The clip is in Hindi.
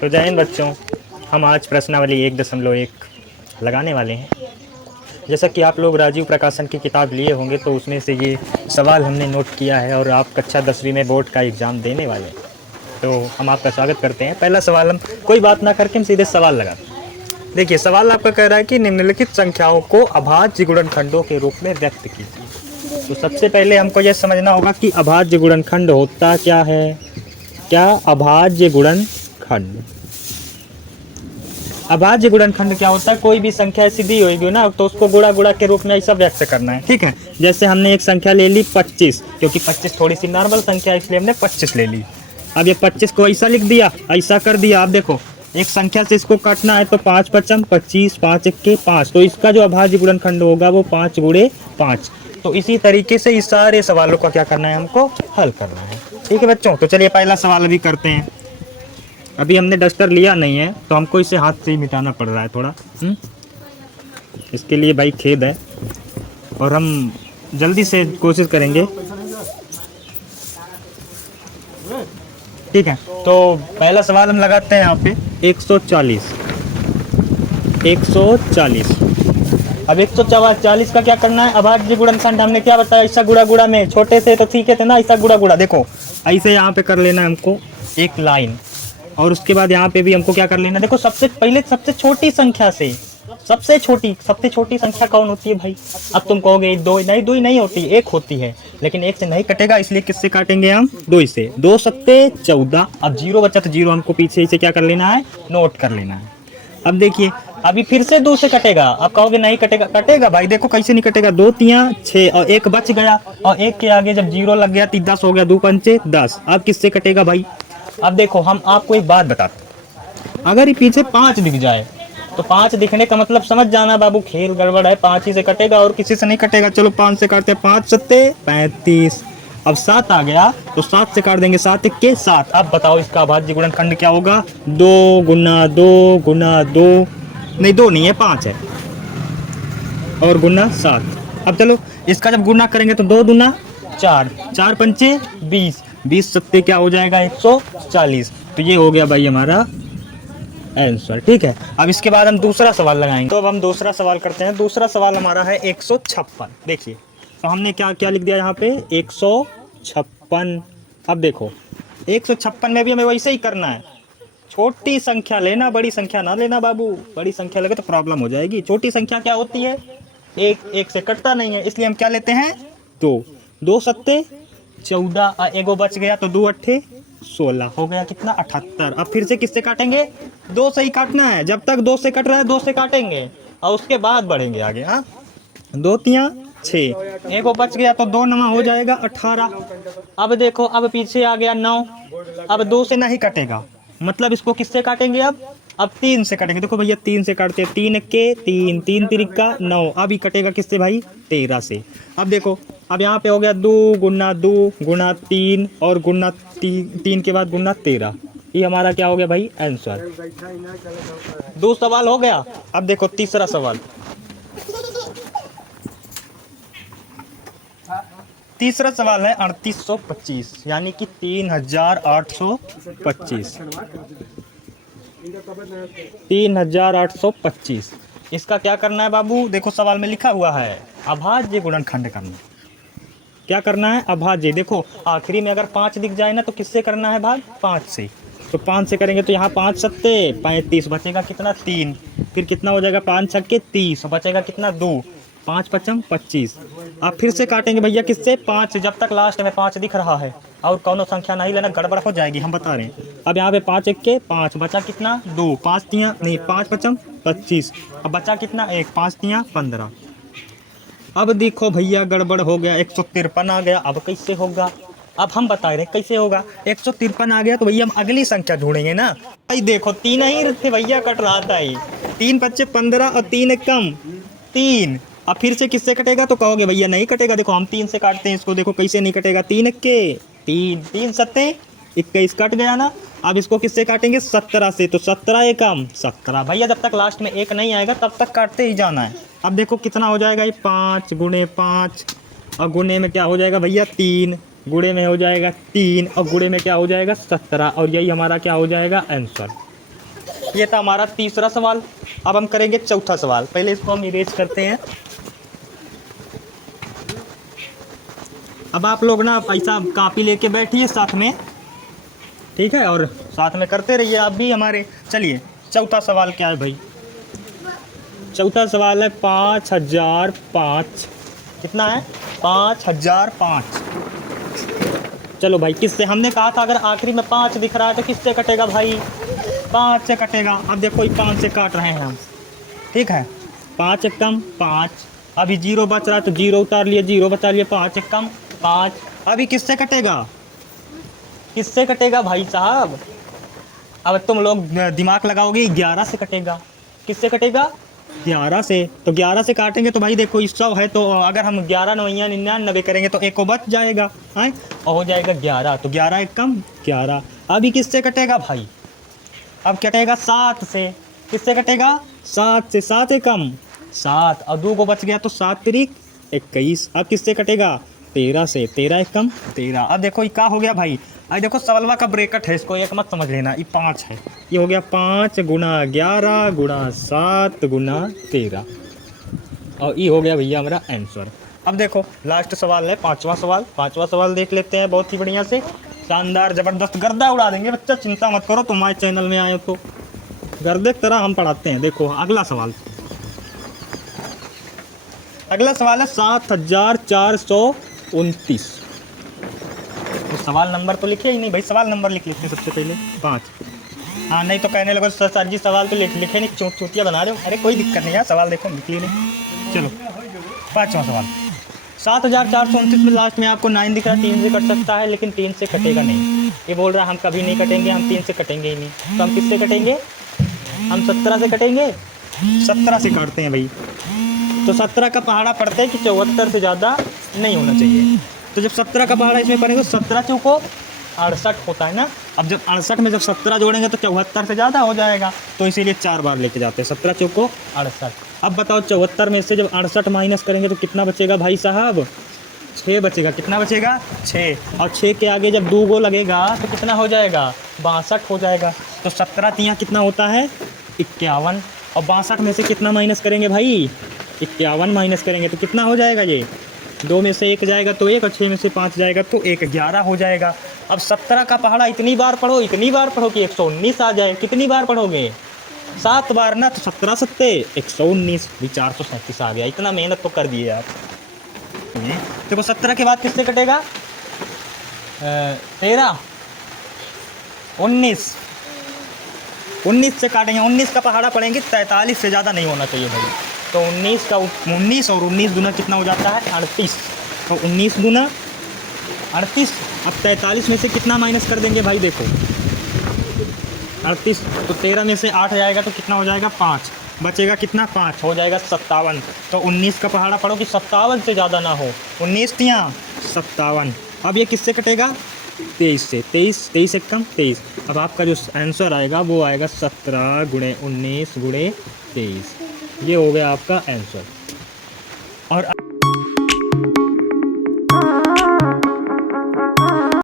तो जय हिंद बच्चों, हम आज प्रश्नावली 1.1 लगाने वाले हैं। जैसा कि आप लोग राजीव प्रकाशन की किताब लिए होंगे तो उसमें से ये सवाल हमने नोट किया है और आप कक्षा 10वीं में बोर्ड का एग्ज़ाम देने वाले हैं, तो हम आपका स्वागत करते हैं। पहला सवाल हम कोई बात ना करके हम सीधे सवाल लगाते हैं। देखिए, सवाल आपका कह रहा है कि निम्नलिखित संख्याओं को अभाज्य गुणनखंडों के रूप में व्यक्त कीजिए। तो सबसे पहले हमको यह समझना होगा कि अभाज्य गुणनखंड होता क्या है। क्या अभाज्य गुणनखंड, अभाज्य गुणनखंड क्या होता है? कोई भी संख्या ऐसी दी होगी ना तो उसको गुणा गुणा के रूप में ऐसा व्यक्त करना है, ठीक है। जैसे हमने एक संख्या ले ली 25, क्योंकि 25 थोड़ी सी नॉर्मल संख्या है इसलिए हमने 25 ले ली। अब ये 25 को ऐसा लिख दिया, ऐसा कर दिया। आप देखो, एक संख्या से इसको काटना है तो 5 पचम 25, 5 इक्के 5, तो इसका जो अभाज्य गुणनखंड होगा वो 5 गुणे 5। तो इसी तरीके से इस सारे सवालों का क्या करना है, हमको हल करना है, ठीक है बच्चों। तो चलिए पहला सवाल अभी करते हैं। अभी हमने डस्टर लिया नहीं है तो हमको इसे हाथ से ही मिटाना पड़ रहा है थोड़ा। इसके लिए भाई खेद है और हम जल्दी से कोशिश करेंगे, ठीक है। तो पहला सवाल हम लगाते हैं यहाँ पे 140। 140। अब 140 का क्या करना है? अभाज्य गुणनखंड हमने क्या बताया, ऐसा गुणा गुणा में, छोटे से तो ठीक है ना, ऐसा गुणा गुणा। देखो ऐसे यहाँ पे कर लेना है हमको एक लाइन, और उसके बाद यहाँ पे भी हमको क्या कर लेना। देखो सबसे पहले सबसे छोटी संख्या से, सबसे छोटी संख्या कौन होती है भाई? अब तुम कहोगे दो नहीं होती, एक होती है, लेकिन एक से नहीं कटेगा, इसलिए किससे काटेंगे हम? 2 से। 2 सत्ते 14। अब 0 बचा तो 0 हमको पीछे से क्या कर लेना है, नोट कर लेना है। अब देखिए, अभी फिर से 2 से कटेगा। अब कहोगे नहीं कटेगा, कटेगा भाई। देखो कैसे नहीं कटेगा, 2 तिया 6 और 1 बच गया, और 1 के आगे जब 0 लग गया तो 10 हो गया, 2 पंचे 10। अब किससे कटेगा भाई? अब देखो, हम आपको एक बात बताते हैं, अगर ये पीछे 5 दिख जाए तो 5 दिखने का मतलब समझ जाना बाबू खेल गड़बड़ है, 5 ही से कटेगा और किसी से नहीं कटेगा। चलो 5 से काटते हैं, 5 सत्ते 35। अब 7 आ गया तो 7 से काट देंगे, 7 इक्के 7। अब बताओ इसका अभाज्य गुणनखंड क्या होगा? 2 गुना 2 गुना 2, नहीं 2 नहीं है, 5 है, और गुना 7। अब चलो इसका जब गुना करेंगे तो 2 दुना 4, 4 पंचे 20, 20 सत्ते क्या हो जाएगा 140। तो ये हो गया भाई हमारा आंसर, ठीक है। अब इसके बाद हम दूसरा सवाल लगाएंगे। तो अब हम दूसरा सवाल करते हैं। दूसरा सवाल हमारा है 156। देखिए, तो हमने क्या क्या लिख दिया यहाँ पे, 156। अब देखो 156 में भी हमें वैसे ही करना है, छोटी संख्या लेना, बड़ी संख्या ना लेना बाबू। बड़ी संख्या लगे तो प्रॉब्लम हो जाएगी। छोटी संख्या क्या होती है, एक से कटता नहीं है, इसलिए हम क्या लेते हैं, 2। 2 सत्ते 14, एगो बच गया तो 2 अट्ठे 16, हो गया कितना 78। अब फिर से किससे काटेंगे? 2 से ही काटना है। जब तक 2 से कट रहा है 2 से काटेंगे और उसके बाद बढ़ेंगे आगे। हाँ, 2 तिया 6, एगो बच गया तो 2 नमा हो जाएगा 18। अब देखो, अब पीछे आ गया 9। अब 2 से नहीं कटेगा, मतलब इसको किससे काटेंगे? अब 3 से काटेंगे। देखो भैया 3 से काटते हैं, 3 के 3, 3 तिरिका 9। अब ही कटेगा किससे भाई? 13 से। अब देखो, अब यहाँ पे हो गया 2 गुना 2 गुना 3 और गुना 3 के बाद गुना 13। ये हमारा क्या हो गया भाई, आंसर। 2 सवाल हो गया। अब देखो तीसरा सवाल। तीसरा सवाल है 3825, यानी कि 3825। 3825 इसका क्या करना है बाबू? देखो सवाल में लिखा हुआ है अभाज्य गुणनखंड करना। क्या करना है? अभाज्य। देखो आखिरी में अगर 5 दिख जाए ना तो किससे करना है भाग? 5 से। तो 5 से करेंगे तो यहाँ 5 सत्ते 35, बचेगा कितना 3, फिर कितना हो जाएगा 5 छक्के 30, बचेगा कितना 2, 5 पचम 25। अब फिर से काटेंगे भैया किससे? 5 से, जब तक लास्ट में 5 दिख रहा है और कौनो संख्या नहीं लेना, गड़बड़ हो जाएगी, हम बता रहे हैं। अब यहाँ पे 5 इक्के 5, बचा कितना 2, 5 तिया नहीं 5 पचम 25। अब बचा कितना 1, 5 तिया 15। अब देखो भैया गड़बड़ हो गया, 153 आ गया। अब कैसे होगा? अब हम बता रहे कैसे होगा। 153 आ गया तो भैया हम अगली संख्या ढूंढेंगे ना। भाई देखो 3 ही थे भैया, कट रहा था ही। 3 पच्चे 15 और 3 एक कम 3। अब फिर से किससे कटेगा? तो कहोगे भैया नहीं कटेगा। देखो हम 3 से काटते हैं इसको, देखो कैसे नहीं कटेगा, 3 इक्के 3, 3 सत्ते 21, कट गया ना। अब इसको किससे काटेंगे? 17 से। तो 17 एकम 17 भैया, जब तक लास्ट में 1 नहीं आएगा तब तक काटते ही जाना है। अब देखो कितना हो जाएगा ये, 5 गुणे 5, और गुणे में क्या हो जाएगा भैया 3, गुणे में हो जाएगा 3, और गुणे में क्या हो जाएगा 17, और यही हमारा क्या हो जाएगा आंसर। ये था हमारा तीसरा सवाल। अब हम करेंगे चौथा सवाल। पहले इसको हम इरेज करते हैं। अब आप लोग ना ऐसा कॉपी लेके बैठिए साथ में, ठीक है, और साथ में करते रहिए आप भी हमारे। चलिए चौथा सवाल क्या है भाई? चौथा सवाल है 5005। कितना है? 5005। चलो भाई, किससे? हमने कहा था अगर आखिरी में 5 दिख रहा है तो किससे कटेगा भाई? 5 से कटेगा। अब देखो ये 5 से काट रहे हैं हम, ठीक है। 5 एक कम 5, अभी 0 बच रहा है तो 0 उतार लिए, 0 बचा लिए, 5 एक कम 5। अभी किससे कटेगा? किससे कटेगा भाई साहब? अब तुम लोग दिमाग लगाओगे, 11 से कटेगा। किससे कटेगा? 11 से। तो 11 से काटेंगे तो भाई देखो 100 है, तो अगर हम 11 9 99 करेंगे तो एक को बच जाएगा, हैं, और हो जाएगा 11। तो 11 एक कम 11। अभी किससे कटेगा भाई? अब कटेगा 7 से। किससे कटेगा? 7 से। 7 एक कम 7, और 2 को बच गया तो 7 तिरिक 21। अब किससे कटेगा? 13 से। 13 एक कम 13। अब देखो ये क्या हो गया भाई? अब देखो सवालवा का ब्रेकेट है, इसको एक मत समझ लेना। ये 5 है, ये हो गया 5 गुना 11 गुना 7 गुना 13, और ये हो गया भैया हमारा आंसर। अब देखो लास्ट सवाल है, पांचवा सवाल। पांचवा सवाल देख लेते हैं बहुत ही बढ़िया से, शानदार ज़बरदस्त, गर्दा उड़ा देंगे बच्चा, चिंता मत करो। तुम्हारे चैनल में आए हो तो गर्दे की तरह हम पढ़ाते हैं। देखो अगला सवाल। अगला सवाल है 7429। तो सवाल नंबर तो लिखे ही नहीं भाई, सवाल नंबर लिख लेते हैं सबसे पहले 5। हाँ, नहीं तो कहने लगो सर जी सवाल तो लिखे नहीं, चूतिया बना रहे हो। अरे कोई दिक्कत नहीं यार, सवाल देखो लिख लिए नहीं। चलो पाँचवा सवाल। 7429 में लास्ट में आपको 9 दिख रहा है, 3 से कट सकता है लेकिन 3 से कटेगा नहीं। ये बोल रहा है हम कभी नहीं कटेंगे, हम 3 से कटेंगे ही नहीं। तो हम किससे कटेंगे? हम 17 से कटेंगे। 17 से काटते हैं भाई। तो 17 का पहाड़ा पड़ता है कि 74 से ज़्यादा नहीं होना चाहिए। तो जब 17 का पहाड़ा इसमें पड़ेगा, 17 चौको 68 होता है ना। अब जब 68 में जब 17 जोड़ेंगे तो 74 से ज़्यादा हो जाएगा, तो इसीलिए 4 बार लेके जाते हैं। 17 चौको 68। अब बताओ 74 में से जब 68 माइनस करेंगे तो कितना बचेगा भाई साहब? 6 बचेगा। कितना बचेगा? 6। और 6 के आगे जब 2 गो लगेगा तो कितना हो जाएगा? 62 हो जाएगा। तो 17 तियाँ कितना होता है? 51। और 62 में से कितना माइनस करेंगे भाई? 51 माइनस करेंगे तो कितना हो जाएगा? ये 2 में से 1 जाएगा तो 1, और 6 में से 5 जाएगा तो 1, 11 हो जाएगा। अब 17 का पहाड़ा इतनी बार पढ़ो कि 119 आ जाए। कितनी बार पढ़ोगे? 7 बार ना। तो 17 सत्ते 119 भी 437 आ गया। इतना मेहनत तो कर दिए आप। देखो 17 के बाद किससे कटेगा? 13 19 19 से काटेंगे। 19 का पहाड़ा पड़ेंगे 43 से ज़्यादा नहीं होना चाहिए भाई। तो 19 और 19 गुना कितना हो जाता है? 38। तो 19 गुना 38। अब 43 में से कितना माइनस कर देंगे भाई? देखो 38, तो 13 में से 8 जाएगा तो कितना हो जाएगा? 5 बचेगा। कितना? 5 हो जाएगा 57। तो 19 का पहाड़ा पड़ो कि 57 से ज़्यादा ना हो। 19 तियाँ 57। अब ये किससे कटेगा? 23 से। 23 एक कम 23। अब आपका जो आंसर आएगा वो आएगा 17 गुणे 19 गुणे 23। ये हो गया आपका आंसर। और